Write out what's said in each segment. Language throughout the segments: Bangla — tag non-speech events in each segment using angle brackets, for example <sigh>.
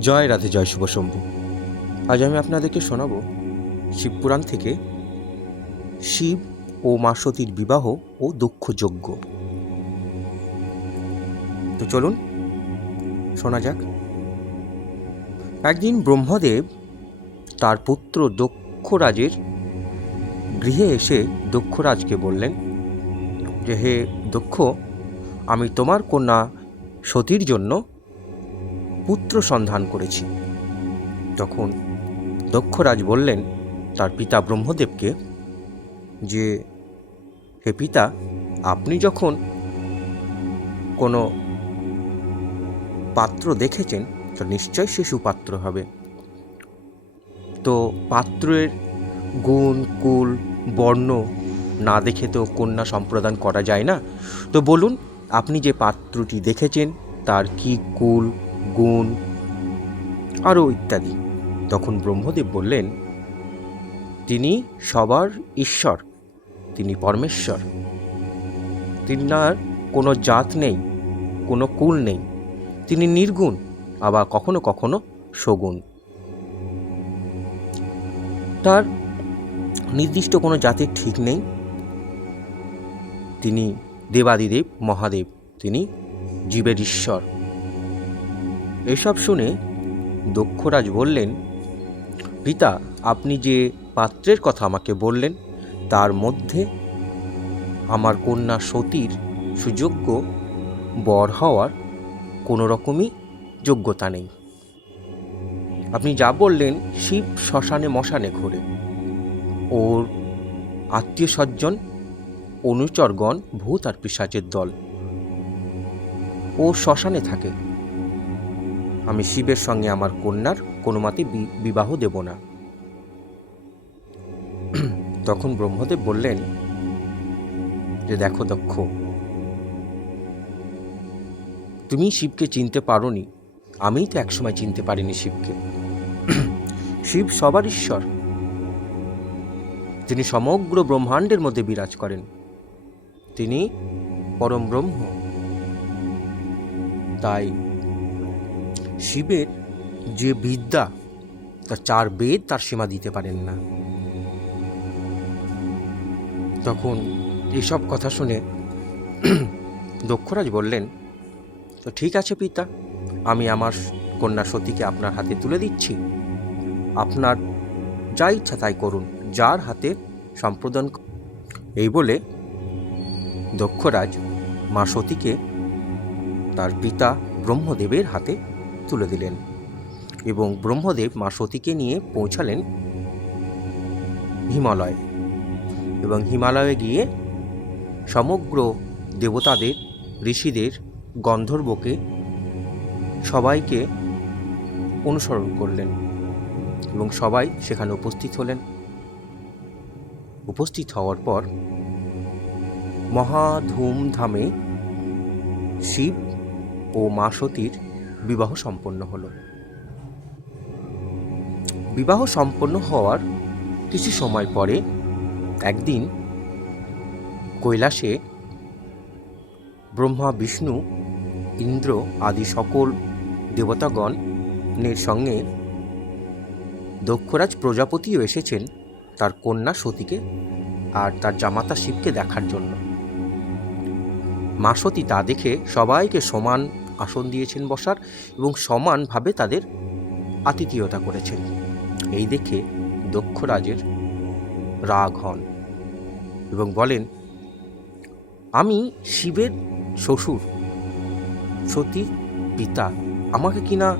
জয় রাধে, জয় শুভ শম্ভু। আজ আমি আপনাদেরকে শোনাব শিবপুরাণ থেকে শিব ও মা সতীর বিবাহ ও দক্ষ যজ্ঞ তো চলুন, শোনা যাক। একদিন ব্রহ্মদেব তার পুত্র দক্ষরাজের গৃহে এসে দক্ষরাজকে বললেন, যে, হে দক্ষ, আমি তোমার কন্যা সতীর জন্য পুত্র সন্ধান করেছি। তখন দক্ষরাজ বললেন, তার পিতা ব্রহ্মদেবকে, যে হে পিতা, আপনি যখন কোনো পাত্র দেখেছেন, তো নিশ্চয় সে সুপাত্র হবে। তো পাত্রের গুণ, কুল, বর্ণ না দেখে তো কন্যা সম্প্রদান করা যায় না। তো বলুন, আপনি যে পাত্রটি দেখেছেন, তার কি কুল গুণ আরও ইত্যাদি। তখন ব্রহ্মদেব বললেন, তিনি সবার ঈশ্বর, তিনি পরমেশ্বর। তিনার কোনো জাত নেই, কোনো কুল নেই। তিনি নির্গুণ, আবার কখনো কখনো সগুণ। তার নির্দিষ্ট কোনো জাতির ঠিক নেই। তিনি দেবাদিদেব, মহাদেব, তিনি জীবের ঈশ্বর। এসব শুনে দক্ষরাজ বললেন, পিতা, আপনি যে পাত্রের কথা আমাকে বললেন, তার মধ্যে আমার কন্যা সতীর সুযোগ্য বর হওয়ার কোনো রকমই যোগ্যতা নেই। আপনি যা বললেন শিব শ্মশানে মশানে ঘোরে। ওর আত্মীয় স্বজন, অনুচরগণ, ভূত আর পিসাচের দল। ও শ্মশানে থাকে। আমি শিবের সঙ্গে আমার কন্যার কোনো মতে বি- বিবাহ দেব না। <clears throat> তখন ব্রহ্মদেব বললেন, যে দেখো দক্ষ, তুমি শিবকে চিনতে পারোনি। আমিই তো একসময় চিনতে পারিনি শিবকে। <clears throat> শিব সবার ঈশ্বর। তিনি সমগ্র ব্রহ্মাণ্ডের মধ্যে বিরাজ করেন। তিনি পরম ব্রহ্ম। তাই শিবের যে বিদ্যা, তার চার বেদ তার সীমা দিতে পারেন না। তখন এসব কথা শুনে দক্ষরাজ বললেন, তো ঠিক আছে পিতা, আমি আমার কন্যা সতীকে আপনার হাতে তুলে দিচ্ছি। আপনার যা ইচ্ছা তাই করুন, যার হাতে সম্প্রদান এই বলে দক্ষরাজ মা সতীকে তার পিতা ব্রহ্মদেবের হাতে তুলে দিলেন এবং ব্রহ্মদেব মা সতীকে নিয়ে পৌঁছালেন হিমালয়। এবং হিমালয়ে গিয়ে সমগ্র দেবতাদের, ঋষিদের গন্ধর্বকে সবাইকে অনুসরণ করলেন এবং সবাই সেখানে উপস্থিত হলেন। উপস্থিত হওয়ার পর মহা ধুমধামে শিব ও মা সতীর বিবাহ সম্পন্ন হলো। বিবাহ সম্পন্ন হওয়ার কিছু সময় পরে একদিন কৈলাসে ব্রহ্মা, বিষ্ণু, ইন্দ্র আদি সকল দেবতাগণের সঙ্গে দক্ষরাজ প্রজাপতিও এসেছেন তার কন্যা সতীকে আর তার জামাতা শিবকে দেখার জন্য। মা সতী তা দেখে সবাইকে সমান আসন দিয়েছেন বসার এবং সমানভাবে তাদের আতিথেয়তা করেছেন। এই দেখে দক্ষরাজের রাগ হন এবং বলেন, আমি শিবের শ্বশুর। সতীর পিতা, আমাকে কিনা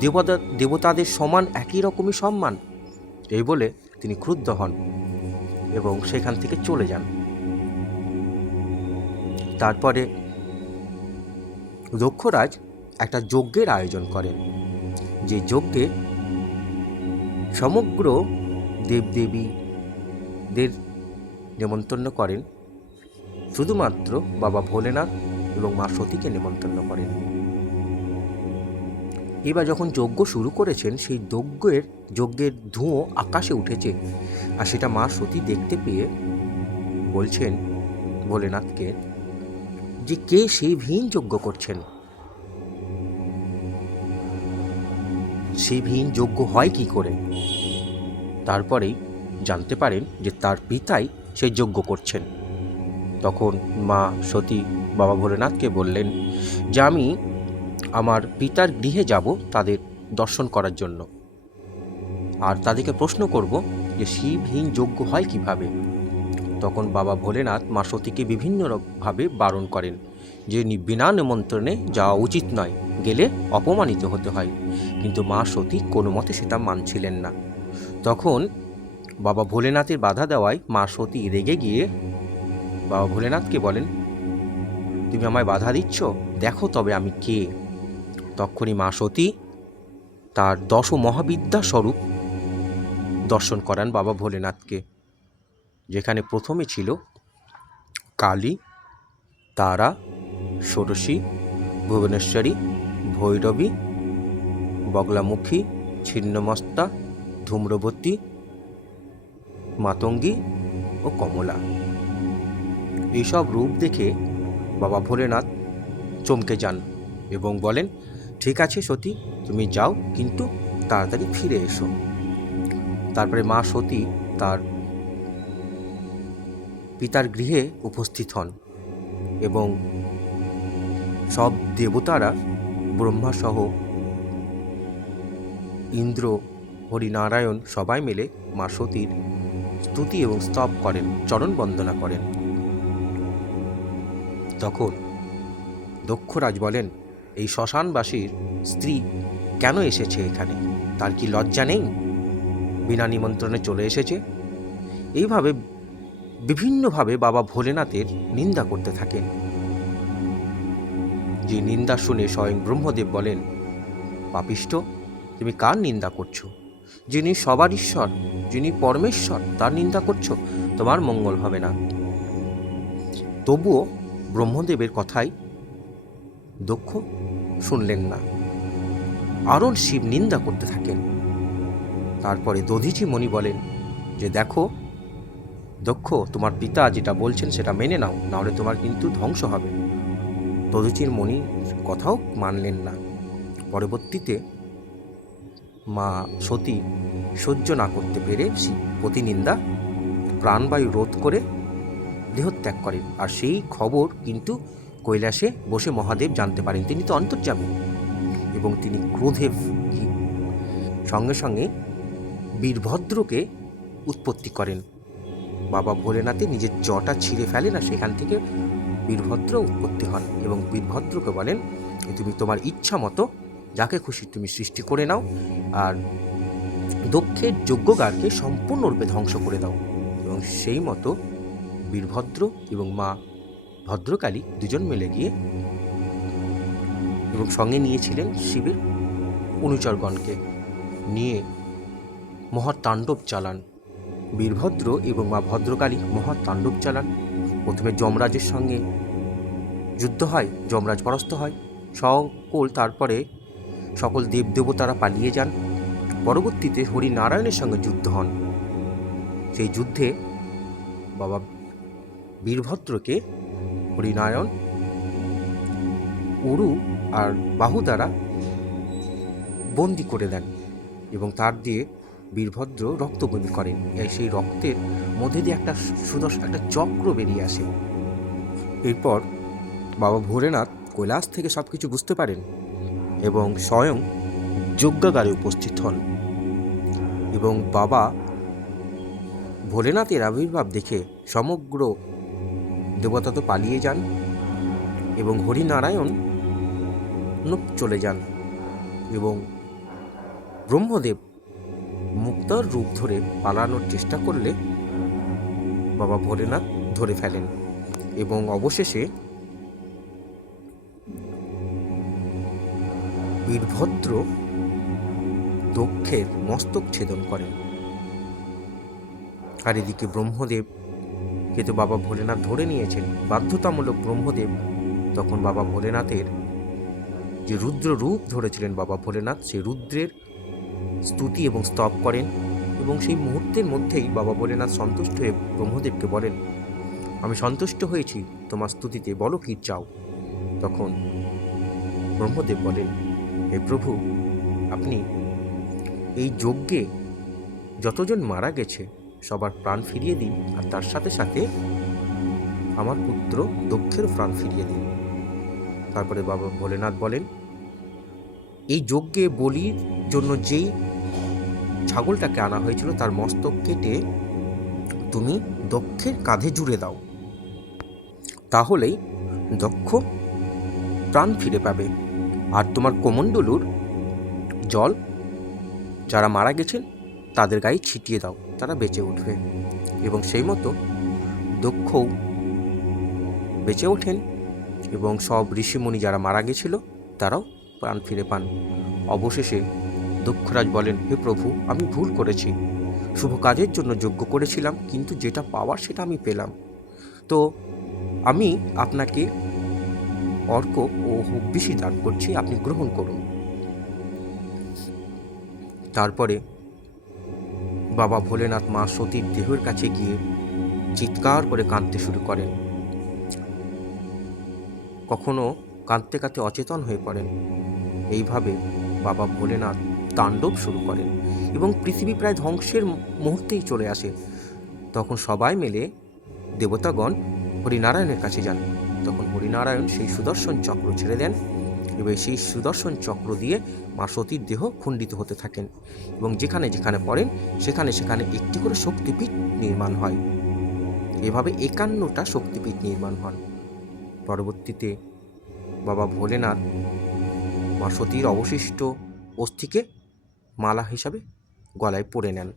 দেবতা, দেবতাদের সমান একই রকমই সম্মান? এই বলে তিনি ক্রুদ্ধ হন এবং সেখান থেকে চলে যান। তারপরে দক্ষরাজ একটা যজ্ঞের আয়োজন করেন যে যজ্ঞে সমগ্র দেবদেবীদের নেমন্তন্ন করেন। শুধুমাত্র বাবা ভোলেনাথ এবং মা সতীকে নেমন্তন্ন করেন। এবার যখন যজ্ঞ শুরু করেছেন, সেই যজ্ঞের যজ্ঞের ধুঁয়ো আকাশে উঠেছে আর সেটা মা সতী দেখতে পেয়ে বলছেন ভোলেনাথকে যে কে সেই ভিন যজ্ঞ করছেন? শিবহীন যোগ্য হয় কি করে? তারপরেই জানতে পারেন যে তার পিতাই সেই যজ্ঞ করছেন। তখন মা সতী বাবা ভোলেনাথকে বললেন, যে আমি আমার পিতার গৃহে যাব তাদের দর্শন করার জন্য। আর তাদেরকে প্রশ্ন করব যে শিবহীন যোগ্য হয় কীভাবে? তখন বাবা ভোলেনাথ মা সতীকে বিভিন্নভাবে বারণ করেন যে বিনা নিমন্ত্রণে যাওয়া উচিত নয়, গেলে অপমানিত হতে হয়। কিন্তু মা সতী কোনো মতে সেটা মানছিলেন না। তখন বাবা ভোলেনাথের বাধা দেওয়ায় মা সতী রেগে গিয়ে বাবা ভোলেনাথকে বলেন, তুমি আমায় বাধা দিচ্ছ? দেখো তবে আমি কে। তখনই মা সতী তার দশ মহাবিদ্যা স্বরূপ দর্শন করান বাবা ভোলেনাথকে। যেখানে প্রথমে ছিল কালী, তারা, ষোড়শী, ভুবনেশ্বরী, ভৈরবী, বগলামুখী, ছিন্নমস্তা, ধূম্রবতী, মাতঙ্গী ও কমলা। এইসব রূপ দেখে বাবা ভোলেনাথ চমকে যান এবং বলেন, ঠিক আছে সতী, তুমি যাও, কিন্তু তাড়াতাড়ি ফিরে এসো। তারপরে মা সতী তার পিতার গৃহে উপস্থিত হন এবং সব দেবতারা, ব্রহ্মাসহ ইন্দ্র, হরিনারায়ণ সবাই মিলে মা সতীর স্তুতি এবং স্তব করেন, চরণ বন্দনা করেন। তখন দক্ষরাজ বলেন, এই শ্মশানবাসীর স্ত্রী কেন এসেছে এখানে? তার কি লজ্জা নেই? বিনা নিমন্ত্রণে চলে এসেছে? এইভাবে বিভিন্নভাবে বাবা ভোলেনাথের নিন্দা করতে থাকেন। যে নিন্দা শুনে স্বয়ং ব্রহ্মদেব বলেন পাপিষ্ট তুমি কার নিন্দা করছ? যিনি সবার ঈশ্বর, যিনি পরমেশ্বর, তার নিন্দা করছ, তোমার মঙ্গল হবে না। তবুও ব্রহ্মদেবের কথাই দক্ষ শুনলেন না। আরও শিব নিন্দা করতে থাকেন। তারপরে দধিচি মণি বলেন, যে দেখো দক্ষ তোমার পিতা যেটা বলছেন সেটা মেনে নাও, নাহলে তোমার কিন্তু ধ্বংস হবে। দধিচির মণি কথাও মানলেন না। পরবর্তীতে মা সতী সহ্য না করতে পেরে প্রতিনিন্দা প্রাণবায়ু রোধ করে দেহত্যাগ করেন। আর সেই খবর কিন্তু কৈলাসে বসে মহাদেব জানতে পারেন। তিনি তো অন্তর্যামী এবং তিনি ক্রোধে সঙ্গে সঙ্গে বীরভদ্রকে উৎপত্তি করেন। বাবা ভোলেনাথে নিজের জটা ছিঁড়ে ফেলে না সেখান থেকে বীরভদ্র উৎপত্তি হন এবং বীরভদ্রকে বলেন তুমি তোমার ইচ্ছা মতো যাকে খুশি তুমি সৃষ্টি করে নাও আর দক্ষের যজ্ঞগারকে সম্পূর্ণরূপে ধ্বংস করে দাও। এবং সেই মতো বীরভদ্র এবং মা ভদ্রকালী দুজন মিলে গিয়ে এবং সঙ্গে নিয়েছিলেন শিবের অনুচরগণকে নিয়ে মহাতাণ্ডব চালান। বীরভদ্র এবং মা ভদ্রকালী মহাতাণ্ডব চালান প্রথমে যমরাজের সঙ্গে যুদ্ধ হয়, যমরাজ পরাস্ত হয়। সকল তারপরে সকল দেবদেবতারা পালিয়ে যান। পরবর্তীতে হরিনারায়ণের সঙ্গে যুদ্ধ হন। সেই যুদ্ধে বাবা বীরভদ্রকে হরিনারায়ণ, উরু আর বাহু দ্বারা বন্দি করে দেন এবং তার দিয়ে বীরভদ্র রক্তবন্দি করেন। সেই রক্তের মধ্যে দিয়ে একটা সুদর্শন একটা চক্র বেরিয়ে আসে। এরপর বাবা ভোলেনাথ কৈলাস থেকে সব কিছু বুঝতে পারেন এবং স্বয়ং যজ্ঞাগারে উপস্থিত হন এবং বাবা ভোলেনাথের আবির্ভাব দেখে সমগ্র দেবতা তো পালিয়ে যান এবং হরিনারায়ণ চলে যান এবং ব্রহ্মদেব মুক্তার রূপ ধরে পালানোর চেষ্টা করলে বাবা ভোলেনাথ ধরে ফেলেন এবং অবশেষে বীরভদ্র দক্ষের মস্তক ছেদন করেন। আর এদিকে ব্রহ্মদেবকে তো বাবা ভোলেনাথ ধরে নিয়েছেন, বাধ্যতামূলক ব্রহ্মদেব, তখন বাবা ভোলেনাথের যে রুদ্র রূপ ধরেছিলেন বাবা ভোলেনাথ, সেই রুদ্রের স্তুতি এবং স্তব করেন এবং সেই মুহূর্তের মধ্যেই বাবা ভোলেনাথ সন্তুষ্ট হয়ে ব্রহ্মদেবকে বলেন, আমি সন্তুষ্ট হয়েছি, তোমার স্তুতিতে বলো কি চাও? তখন ব্রহ্মদেব বলেন, হে প্রভু, আপনি এই যজ্ঞে যতজন মারা গেছে, সবার প্রাণ ফিরিয়ে দিন আর তার সাথে সাথে আমার পুত্র দক্ষের প্রাণ ফিরিয়ে দিন। তারপরে বাবা ভোলেনাথ বলেন এই যজ্ঞে বলির জন্য যেই ছাগলটাকে আনা হয়েছিল, তার মস্তক কেটে তুমি দক্ষের কাঁধে জুড়ে দাও। তাহলেই দক্ষ প্রাণ ফিরে পাবে। আর তোমার কোমণ্ডলুর জল যারা মারা গেছেন, তাদের গায়ে ছিটিয়ে দাও, তারা বেঁচে উঠবে। এবং সেই মতো দক্ষও বেঁচে ওঠেন। এবং সব ঋষিমণি যারা মারা গেছিল, তারাও প্রাণ ফিরে পান। অবশেষে দক্ষরাজ বলেন, হে প্রভু, আমি ভুল করেছি। শুভ কাজের জন্য যোগ্য করেছিলাম, কিন্তু যেটা পাওয়ার সেটা আমি পেলাম। তো আমি আপনাকে অর্ক ও হব্বিষি দান করছি, আপনি গ্রহণ করুন। তারপরে বাবা ভোলেনাথ মা সতীর দেহের কাছে গিয়ে চিৎকার করে কাঁদতে শুরু করেন। কখনো কাঁদতে কাঁদতে অচেতন হয়ে পড়েন। এইভাবে বাবা ভোলেনাথ তাণ্ডব শুরু করেন এবং পৃথিবী প্রায় ধ্বংসের মুহূর্তেই চলে আসে। তখন সবাই মিলে দেবতাগণ হরিনারায়ণের কাছে যান। তখন হরিনারায়ণ সেই সুদর্শন চক্র ছেড়ে দেন এবং সেই সুদর্শন চক্র দিয়ে মা সতীর দেহ খণ্ডিত হতে থাকেন এবং যেখানে যেখানে পড়েন, সেখানে সেখানে একটি করে শক্তিপীঠ নির্মাণ হয়। এভাবে একান্নটা শক্তিপীঠ নির্মাণ হন। পরবর্তীতে বাবা ভোলেনাথ মা সতীর অবশিষ্ট অস্থিকে মালা হিসাবে গলায় পরে নেন।